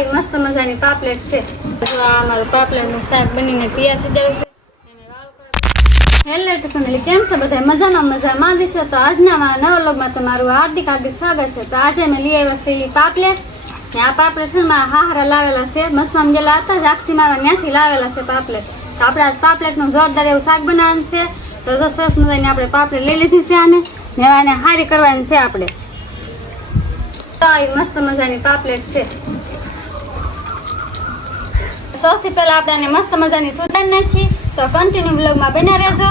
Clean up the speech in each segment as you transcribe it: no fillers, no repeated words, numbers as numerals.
આવી મસ્ત મજાની પાપલેટ છે. જો આ અમારું પાપલેટનું શાક બનીને તૈયાર થઈ જાય છે. હેલો ફેમિલી, કેમ છે બધા? મજામાં દીશો. તો આજના નવા વ્લોગમાં તમારું હાર્દિક સ્વાગત છે. તો આજે અમે લઈ આવ્યા છે પાપલેટ ને આ પાપલેટ છે મારા હાહરા લાવેલા છે. મસ્તમાં જેલા હતા જાક્ષી મારા ત્યાંથી લાવેલા છે પાપલેટ. તો આપણે આજ પાપલેટનું જોરદાર એવું શાક બનાવવાનું છે. તો સરસ મજાની આપણે પાપલેટ લઈ લીધી છે આને ને આને હારી કરવાની છે આપણે. તો આવી મસ્ત મજાની પાપલેટ છે. સૌથી પહેલા આપણે આને મસ્ત મજાની સુધારી નાખી. તો કન્ટિન્યુ બ્લોગમાં બન્યા રહેજો.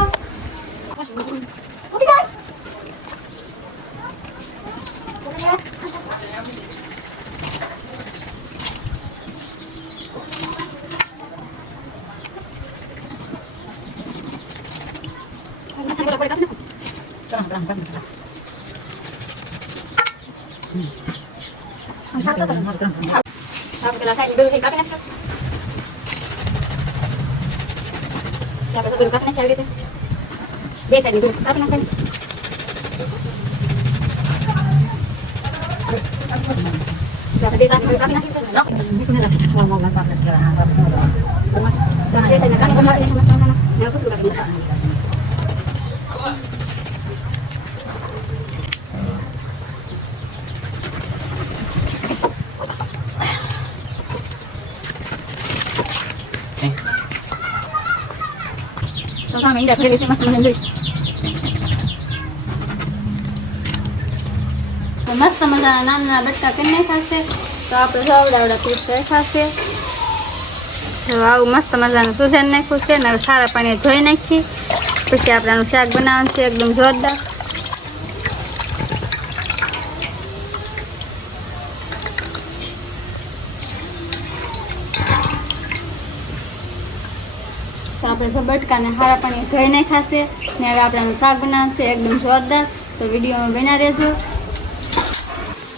મસ્ત મજાના નાના બટકા કરી નાખ્યા છે. તો આપણે આવડા પીસ રાખ્યા છે. તો આવું મસ્ત મજાનું સુધારી નાખ્યું છે ને સારા પાણી ધોઈ નાખી પછી આપણે આનું શાક બનાવવાનું છે એકદમ જોરદાર. તો આપણે બટકાને સારા પાણી ધોઈ નાખ્યા છે ને હવે આપણે આનું શાક બનાવવાનું છે એકદમ જોરદાર. તો વિડીયોમાં બના રહેજો.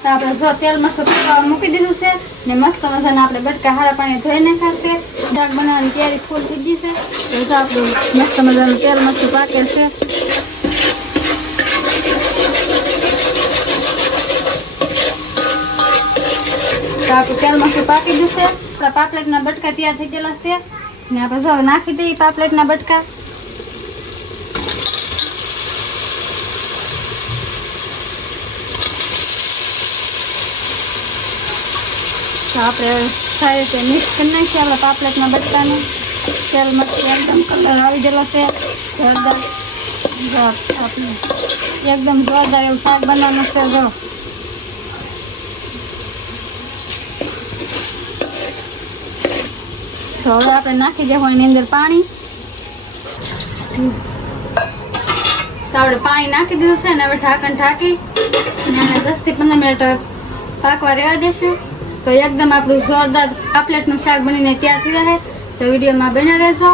તો આપણે જો તેલ મસ્ત પકાવવા મૂકી દીધું છે ને મસ્ત મજાના આપણે બટકા સારા પાણી ધોઈ નાખ્યા છે. શાક બનાવવાની તૈયારી ફૂલ થઈ ગઈ છે. તો જો આપણું મસ્ત મજાનું તેલ મસ્ત પાકે છે. તો આપણું તેલ મસ્ત પાકી ગયું છે. આપણા પાપલેટના બટકા તૈયાર થઈ ગયેલા છે ને આપણે જો નાખી દઈએ પાપલેટના બટકા. તો આપણે સારી રીતે મિક્સ કરી નાખીએ આપણા પાપલેટના બટકાને. તેલ મસ્ત એકદમ કલર આવી ગયેલો છે જોરદાર. જો આપણે એકદમ જોરદાર એવું શાક બનાવવાનું છે. જો તો હવે આપણે નાખી દેવું એની અંદર પાણી. તો આપણે પાણી નાખી દીધું છે ને હવે ઢાંકણ ઢાંકી અને 10 થી 15 મિનિટ પાકવા રહેવા દેશું. તો એકદમ આપણું જોરદાર પાપલેટનું શાક બનીને તૈયાર થઈ રહે. તો વિડીયોમાં બન્યા રહેજો.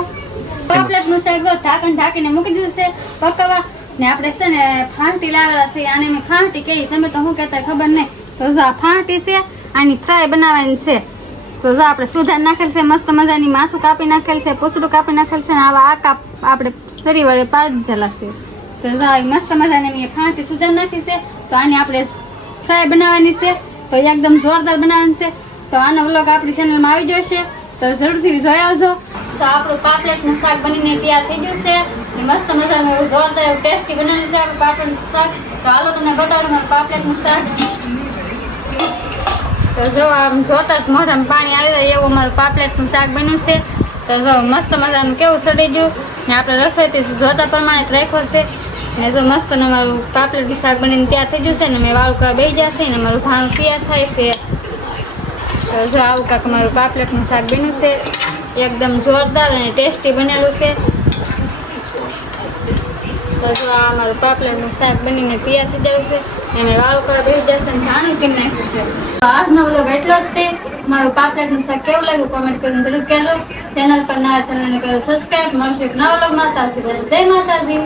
પાપલેટનું શાક જો ઢાંકણ ઢાંકીને મૂકી દીધું છે પકવવા ને આપણે છે ને ફાંટી લાવેલા છે. આને મેં ફાંટી કહી, તમે તો શું કહેતા ખબર નહીં. તો જો આ ફાંટી છે, આની ફ્રાય બનાવવાની છે. તો જો આપણે સુધાર નાખેલ છે મસ્ત મજાની, માથું કાપી નાખેલ છે, પૂછડું કાપી નાખેલ છે ને આવા આ કાપ આપણે શરીર વડે પાડી દીધેલા છે. તો જો આવી મસ્ત મજાની મેં ફાંટી સુધાર નાખી છે. તો આની આપણે ફ્રાય બનાવવાની છે. તો એકદમ જોરદાર બનાવવાનું છે. તો આનો વ્લોગ આપણી ચેનલમાં આવી જશે તો જરૂરથી જોઈ આવજો. તો આપણું પાપલેટનું શાક બનીને તૈયાર થઈ ગયું છે. મસ્ત મજાનું એવું જોરદાર એવું ટેસ્ટી બનાવ્યું છે આપણું પાપલેટનું શાક. તો હાલો તમને બતાડું મારું પાપલેટનું શાક. તો જો આમ જોતા જ મોઢામાં પાણી આવી જાય એવું અમારું પાપલેટનું શાક બન્યું છે. તો જો મસ્ત મજાનું કેવું સડી ગયું ને આપણે રસોઈથી જોતા પ્રમાણે જ રાખ્યો છે. ને જો મસ્ત અમારું પાપલેટનું શાક બનીને તૈયાર થઈ ગયું છે ને મેં વાળું કરવા બેસી જશે ને મારું ભાણું તૈયાર થાય છે. તો જો આવું કાંક અમારું પાપલેટનું શાક બન્યું છે. એકદમ જોરદાર અને ટેસ્ટી બનેલું છે. તો જો આ અમારું પાપલેટનું શાક બનીને તૈયાર થઈ ગયું છે. એને વાળું કરવા બેસી જશે ને ભાણું કરી નાખ્યું છે. તો આજનો વ્લોગ એટલો જ તે. મારું પાપલેટનું શાક કેવું લાગ્યું કોમેન્ટ કરીને જરૂર કહેજો. ચેનલ પર નવા ચેનલને કરો સબસ્ક્રાઈબ. મળશે એક નવા વ્લોગમાં. જય માતાજી.